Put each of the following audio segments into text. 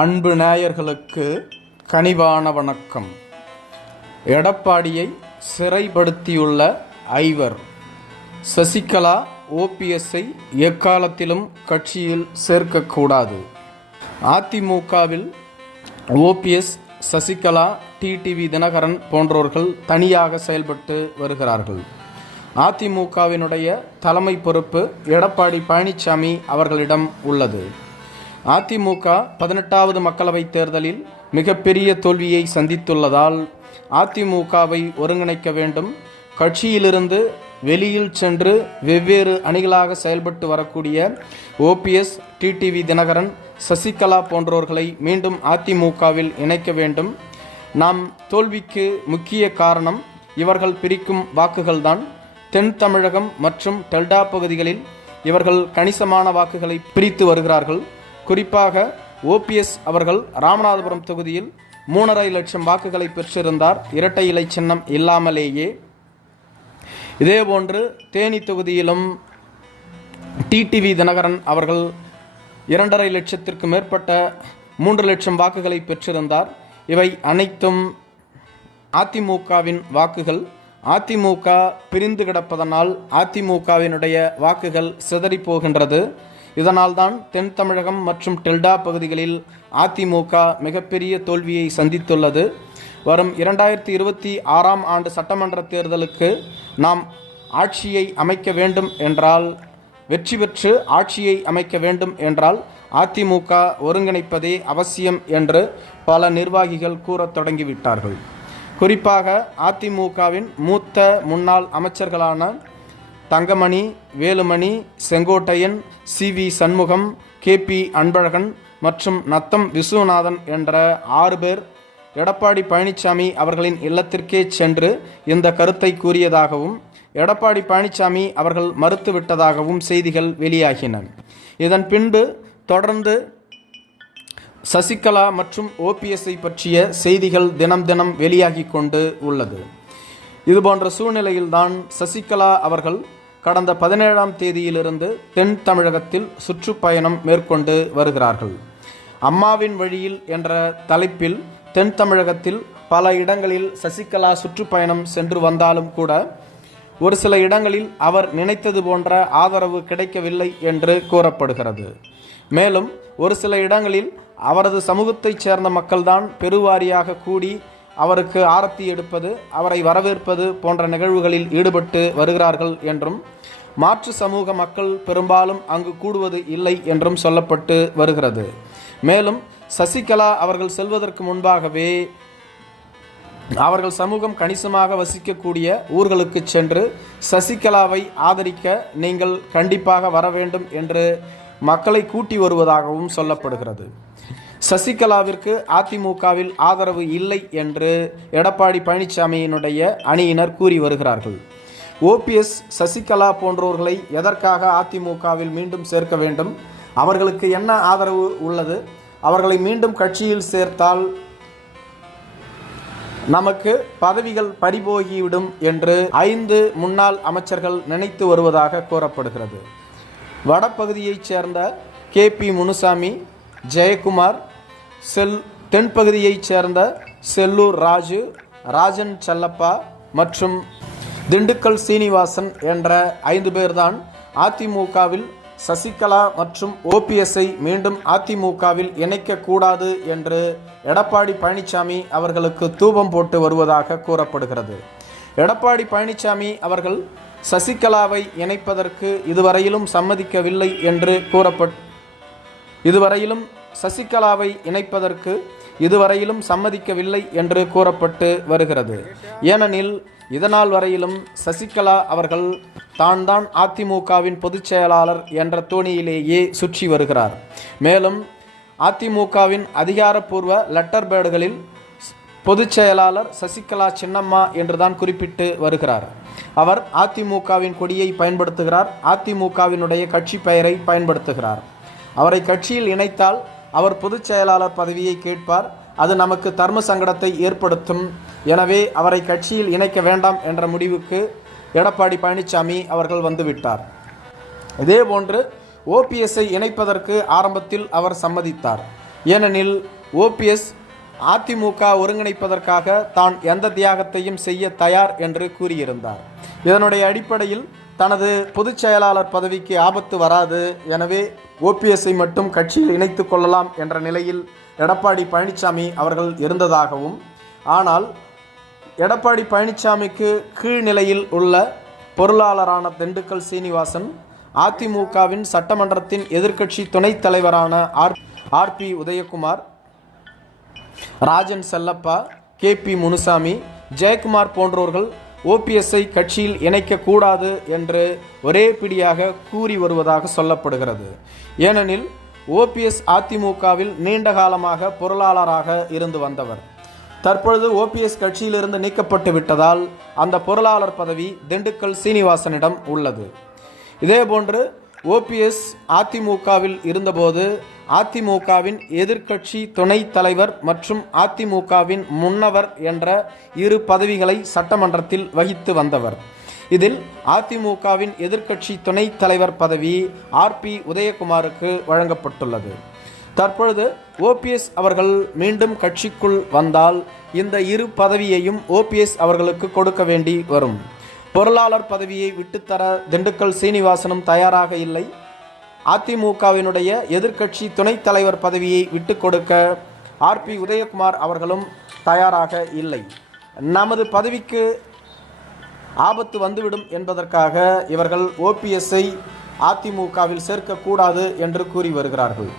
அன்பு நேயர்களுக்கு கனிவான வணக்கம். எடப்பாடியை சிறைப்படுத்தியுள்ள ஐவர். சசிகலா ஓபிஎஸ்ஐ எக்காலத்திலும் கட்சியில் சேர்க்கக்கூடாது. அதிமுகவில் ஓபிஎஸ், சசிகலா, டிடிவி தினகரன் போன்றோர்கள் தனியாக செயல்பட்டு வருகிறார்கள். அதிமுகவினுடைய தலைமை பொறுப்பு எடப்பாடி பழனிசாமி அவர்களிடம் உள்ளது. அதிமுக 18வது மக்களவைத் தேர்தலில் மிகப்பெரிய தோல்வியை சந்தித்துள்ளதால் அதிமுகவை ஒருங்கிணைக்க வேண்டும். கட்சியிலிருந்து வெளியில் சென்று வெவ்வேறு அணிகளாக செயல்பட்டு வரக்கூடிய ஓபிஎஸ், டிடிவி தினகரன், சசிகலா போன்றோர்களை மீண்டும் அதிமுகவில் இணைக்க வேண்டும். நாம் தோல்விக்கு முக்கிய காரணம் இவர்கள் பிரிக்கும் வாக்குகள்தான். தென் தமிழகம் மற்றும் டெல்டா பகுதிகளில் இவர்கள் கணிசமான வாக்குகளை பிரித்து வருகிறார்கள். குறிப்பாக ஓபிஎஸ் அவர்கள் ராமநாதபுரம் தொகுதியில் 3.5 லட்சம் வாக்குகளை பெற்றிருந்தார், இரட்டை இலை சின்னம் இல்லாமலேயே. இதேபோன்று தேனி தொகுதியிலும் டிடிவி தினகரன் அவர்கள் 2.5 லட்சத்திற்கு மேற்பட்ட 3 லட்சம் வாக்குகளை பெற்றிருந்தார். இவை அனைத்தும் அதிமுகவின் வாக்குகள். அதிமுக பிரிந்து கிடப்பதனால் அதிமுகவினுடைய வாக்குகள் சிதறி போகின்றது. இதனால்தான் தென் தமிழகம் மற்றும் டெல்டா பகுதிகளில் அதிமுக மிகப்பெரிய தோல்வியை சந்தித்துள்ளது. வரும் 2026ஆம் ஆண்டு சட்டமன்ற தேர்தலுக்கு நாம் ஆட்சியை அமைக்க வேண்டும் என்றால், வெற்றி பெற்று ஆட்சியை அமைக்க வேண்டும் என்றால் அதிமுக ஒருங்கிணைப்பதே அவசியம் என்று பல நிர்வாகிகள் கூறத் தொடங்கிவிட்டார்கள். குறிப்பாக அதிமுகவின் மூத்த முன்னாள் அமைச்சர்களான தங்கமணி, வேலுமணி, செங்கோட்டையன், சி.வி. சண்முகம், கே.பி. அன்பழகன் மற்றும் நத்தம் விசுவநாதன் என்ற 6 பேர் எடப்பாடி பழனிசாமி அவர்களின் இல்லத்திற்கே சென்று இந்த கருத்தை கூறியதாகவும் எடப்பாடி பழனிசாமி அவர்கள் மறுத்துவிட்டதாகவும் செய்திகள் வெளியாகின. இதன் பின்பு தொடர்ந்து சசிகலா மற்றும் ஓபிஎஸ்ஐ பற்றிய செய்திகள் தினம் தினம் வெளியாகி கொண்டு உள்ளது. இதுபோன்ற சூழ்நிலையில்தான் சசிகலா அவர்கள் கடந்த 17ஆம் தேதியிலிருந்து தென் தமிழகத்தில் சுற்றுப்பயணம் மேற்கொண்டு வருகிறார்கள். அம்மாவின் வழியில் என்ற தலைப்பில் தென் தமிழகத்தில் பல இடங்களில் சசிகலா சுற்றுப்பயணம் சென்று வந்தாலும் கூட ஒரு சில இடங்களில் அவர் நினைத்தது போன்ற ஆதரவு கிடைக்கவில்லை என்று கூறப்படுகிறது. மேலும் ஒரு சில இடங்களில் அவரது சமூகத்தைச் சேர்ந்த மக்கள்தான் பெருவாரியாக கூடி அவருக்கு ஆரத்தி எடுப்பது, அவரை வரவேற்பது போன்ற நிகழ்வுகளில் ஈடுபட்டு வருகிறார்கள் என்றும், மாற்று சமூக மக்கள் பெரும்பாலும் அங்கு கூடுவது இல்லை என்றும் சொல்லப்பட்டு வருகிறது. மேலும் சசிகலா அவர்கள் செல்வதற்கு முன்பாகவே அவர்கள் சமூகம் கணிசமாக வசிக்கக்கூடிய ஊர்களுக்கு சென்று சசிகலாவை ஆதரிக்க நீங்கள் கண்டிப்பாக வர வேண்டும் என்று மக்களை கூட்டி வருவதாகவும் சொல்லப்படுகிறது. சசிகலாவிற்கு அதிமுகவில் ஆதரவு இல்லை என்று எடப்பாடி பழனிசாமியினுடைய அணியினர் கூறி வருகிறார்கள். ஓபிஎஸ், சசிகலா போன்றோர்களை எதற்காக அதிமுகவில் மீண்டும் சேர்க்க வேண்டும்? அவர்களுக்கு என்ன ஆதரவு உள்ளது? அவர்களை மீண்டும் கட்சியில் சேர்த்தால் நமக்கு பதவிகள் பறிபோகிவிடும் என்று 5 முன்னாள் அமைச்சர்கள் நினைத்து வருவதாக கூறப்படுகிறது. வடபகுதியைச் சேர்ந்த கே.பி. முனுசாமி, ஜெயக்குமார், தென்பகுதியைச் சேர்ந்த செல்லூர் ராஜு, ராஜன் செல்லப்பா மற்றும் திண்டுக்கல் சீனிவாசன் என்ற 5 பேர்தான் அதிமுகவில் சசிகலா மற்றும் ஓபிஎஸ்ஐ மீண்டும் அதிமுகவில் இணைக்கக்கூடாது என்று எடப்பாடி பழனிசாமி அவர்களுக்கு தூபம் போட்டு வருவதாக கூறப்படுகிறது. எடப்பாடி பழனிசாமி அவர்கள் சசிகலாவை இணைப்பதற்கு இதுவரையிலும் சம்மதிக்கவில்லை என்று சம்மதிக்கவில்லை என்று கூறப்பட்டு வருகிறது. ஏனெனில் இதனால் வரையிலும் சசிகலா அவர்கள் தான் அதிமுகவின் பொதுச் செயலாளர் என்ற தோணியிலேயே சுற்றி வருகிறார். மேலும் அதிமுகவின் அதிகாரப்பூர்வ லெட்டர் பேடுகளில் பொதுச் செயலாளர் சசிகலா சின்னம்மா என்றுதான் குறிப்பிட்டு வருகிறார். அவர் அதிமுகவின் கொடியை பயன்படுத்துகிறார், அதிமுகவினுடைய கட்சி பெயரை பயன்படுத்துகிறார். அவரை கட்சியில் இணைத்தால் அவர் பொதுச் செயலாளர் பதவியை கேட்பார். அது நமக்கு தர்ம சங்கடத்தை ஏற்படுத்தும். எனவே அவரை கட்சியில் இணைக்க வேண்டாம் என்ற முடிவுக்கு எடப்பாடி பழனிசாமி அவர்கள் வந்துவிட்டார். இதேபோன்று ஓபிஎஸ்ஐ இணைப்பதற்கு ஆரம்பத்தில் அவர் சம்மதித்தார். ஏனெனில் ஓபிஎஸ் அதிமுக ஒருங்கிணைப்பதற்காக தான் எந்த தியாகத்தையும் செய்ய தயார் என்று கூறியிருந்தார். இதனுடைய அடிப்படையில் தனது பொதுச் செயலாளர் பதவிக்கு ஆபத்து வராது, எனவே ஓபிஎஸ்ஐ மட்டும் கட்சியில் இணைத்து கொள்ளலாம் என்ற நிலையில் எடப்பாடி பழனிசாமி அவர்கள் இருந்ததாகவும், ஆனால் எடப்பாடி பழனிசாமிக்கு கீழ்நிலையில் உள்ள பொருளாளரான திண்டுக்கல் சீனிவாசன், அதிமுகவின் சட்டமன்றத்தின் எதிர்க்கட்சி துணைத் தலைவரான ஆர்பி உதயகுமார், ராஜன் செல்லப்பா, கேபி முனுசாமி, ஜெயக்குமார் போன்றோர்கள் ஓபிஎஸ்ஐ கட்சியில் இணைக்கக்கூடாது என்று ஒரே பிடியாக கூறி வருவதாக சொல்லப்படுகிறது. ஏனெனில் ஓபிஎஸ் அதிமுகவில் நீண்ட காலமாக பொருளாளராக இருந்து வந்தவர். தற்பொழுது ஓபிஎஸ் கட்சியிலிருந்து நீக்கப்பட்டு விட்டதால் அந்த பொருளாளர் பதவி திண்டுக்கல் சீனிவாசனிடம் உள்ளது. இதேபோன்று ஓபிஎஸ் அதிமுகவில் இருந்தபோது அதிமுகவின் எதிர்க்கட்சி துணைத் தலைவர் மற்றும் அதிமுகவின் முன்னவர் என்ற இரு பதவிகளை சட்டமன்றத்தில் வகித்து வந்தவர். இதில் அதிமுகவின் எதிர்க்கட்சி துணைத் தலைவர் பதவி ஆர்பி உதயகுமாருக்கு வழங்கப்பட்டுள்ளது. தற்பொழுது ஓபிஎஸ் அவர்கள் மீண்டும் கட்சிக்குள் வந்தால் இந்த இரு பதவியையும் ஓபிஎஸ் அவர்களுக்கு கொடுக்க வேண்டி வரும். பொருளாளர் பதவியை விட்டுத்தர திண்டுக்கல் சீனிவாசனும் தயாராக இல்லை. அதிமுகவினுடைய எதிர்க்கட்சி துணைத் தலைவர் பதவியை விட்டு கொடுக்க ஆர்பி உதயகுமார் அவர்களும் தயாராக இல்லை. நமது பதவிக்கு ஆபத்து வந்துவிடும் என்பதற்காக இவர்கள் ஓபிஎஸ்ஐ அதிமுகவில் சேர்க்கக்கூடாது என்று கூறி வருகிறார்கள்.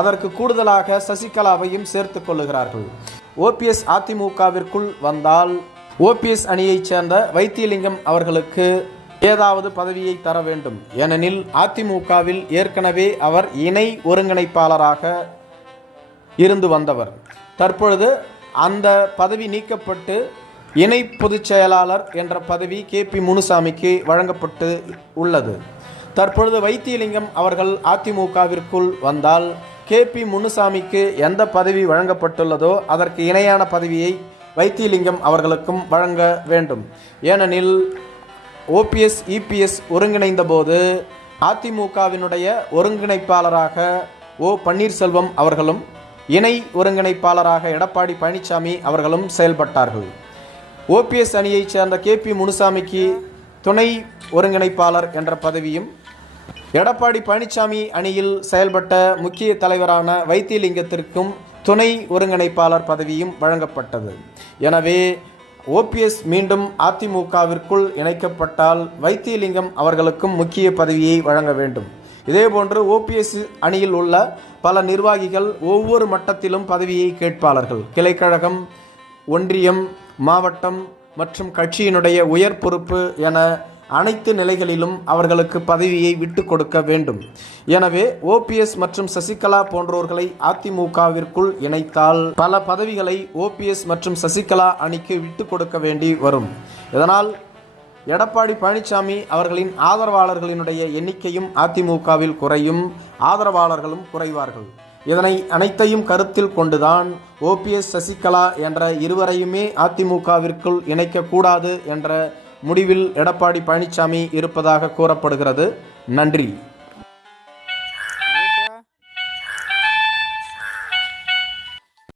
அதற்கு கூடுதலாக சசிகலாவையும் சேர்த்து கொள்ளுகிறார்கள். ஓபிஎஸ் அதிமுகவிற்குள் வந்தால் ஓபிஎஸ் அணியைச் சேர்ந்த வைத்தியலிங்கம் அவர்களுக்கு ஏதாவது பதவியை தர வேண்டும். ஏனெனில் அதிமுகவில் ஏற்கனவே அவர் இணை ஒருங்கிணைப்பாளராக இருந்து வந்தவர். தற்பொழுது அந்த பதவி நீக்கப்பட்டு இணை பொதுச் செயலாளர் என்ற பதவி கேபி முனுசாமிக்கு வழங்கப்பட்டு உள்ளது. தற்பொழுது வைத்தியலிங்கம் அவர்கள் அதிமுகவிற்குள் வந்தால் கேபி முனுசாமிக்கு எந்த பதவி வழங்கப்பட்டுள்ளதோ அதற்கு இணையான பதவியை வைத்தியலிங்கம் அவர்களுக்கும் வழங்க வேண்டும். ஏனெனில் ஓபிஎஸ் இபிஎஸ் ஒருங்கிணைந்த போது அதிமுகவினுடைய ஒருங்கிணைப்பாளராக ஓ பன்னீர்செல்வம் அவர்களும் இணை ஒருங்கிணைப்பாளராக எடப்பாடி பழனிசாமி அவர்களும் செயல்பட்டார்கள். ஓபிஎஸ் அணியைச் சேர்ந்த கேபி முனுசாமிக்கு துணை ஒருங்கிணைப்பாளர் என்ற பதவியும், எடப்பாடி பழனிசாமி அணியில் செயல்பட்ட முக்கிய தலைவரான வைத்தியலிங்கத்திற்கும் துணை ஒருங்கிணைப்பாளர் பதவியும் வழங்கப்பட்டது. எனவே ஓபிஎஸ் மீண்டும் அதிமுகவிற்குள் இணைக்கப்பட்டால் வைத்தியலிங்கம் அவர்களுக்கும் முக்கிய பதவியை வழங்க வேண்டும். இதேபோன்று ஓபிஎஸ் அணியில் உள்ள பல நிர்வாகிகள் ஒவ்வொரு மட்டத்திலும் பதவியை கேட்பாளர்கள். கிளைக்கழகம், ஒன்றியம், மாவட்டம் மற்றும் கட்சியினுடைய உயர் பொறுப்பு என அனைத்து நிலைகளிலும் அவர்களுக்கு பதவியை விட்டு கொடுக்க வேண்டும். எனவே ஓபிஎஸ் மற்றும் சசிகலா போன்றோர்களை அதிமுகவிற்குள் இணைத்தால் பல பதவிகளை ஓபிஎஸ் மற்றும் சசிகலா அணிக்கு விட்டு கொடுக்க வேண்டி வரும். இதனால் எடப்பாடி பழனிசாமி அவர்களின் ஆதரவாளர்களினுடைய எண்ணிக்கையும் அதிமுகவில் குறையும், ஆதரவாளர்களும் குறைவார்கள். இதனை அனைத்தையும் கருத்தில் கொண்டுதான் ஓபிஎஸ் சசிகலா என்ற இருவரையுமே அதிமுகவிற்குள் இணைக்கக்கூடாது என்ற முடிவில் எடப்பாடி பழனிசாமி இருப்பதாக கூறப்படுகிறது. நன்றி.